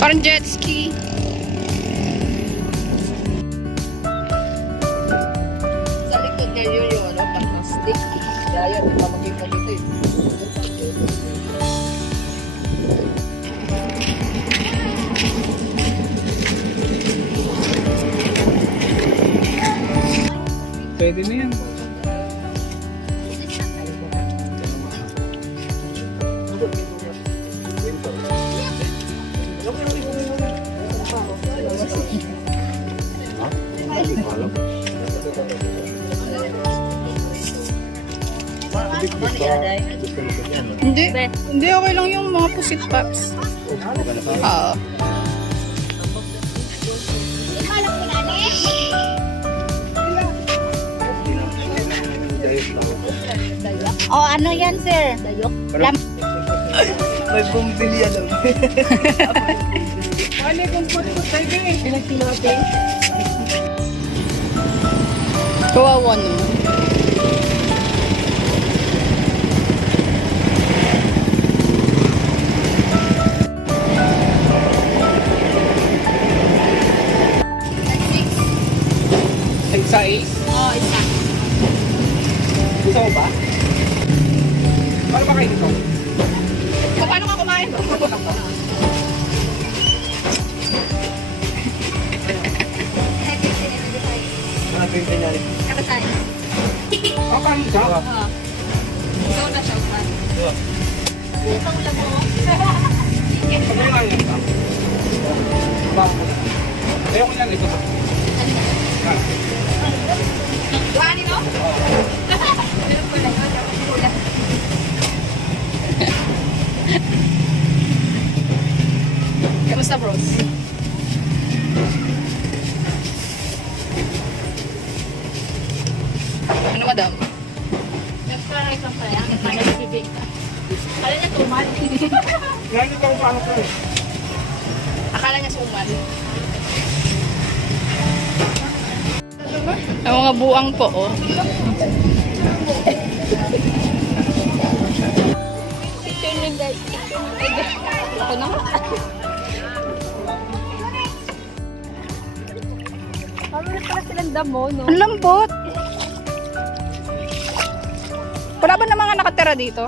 Parang jet ski. Sa likod niya yun yung ano, plastic. Kaya yan, pamagin mo dito eh. Pwede na yan. Hindi okay lang yung mga pusit pops. Oo. Oh, ano yan, sir? Dayok. May bumili alam. Ano kung put-put tayo eh? Pinagpilote. Kawawa naman. Sa is? Oh, isa. Gusto mo ba? Paano ba kayo ito? Paano ka kumain? Ano ba yung pinali? Kakasay. Oh, paano siya? Oo. Ikaw na siya, man. Ito lang mo. Pag may lang yan. Ayoko yan ito. Duhanin, no? Meron ko lang. Kamusta, bros? Ano, madam? Nagparay kang pala. Nagparay ka. Kala niya tumal. Yan ito kung paano ko eh. Akala niya suman. Ang mga buang po, oh. Picture niyo, guys. Ako na. Pamulit pala silang damo, no? Ang lambot. Wala ba na mga nakatira dito?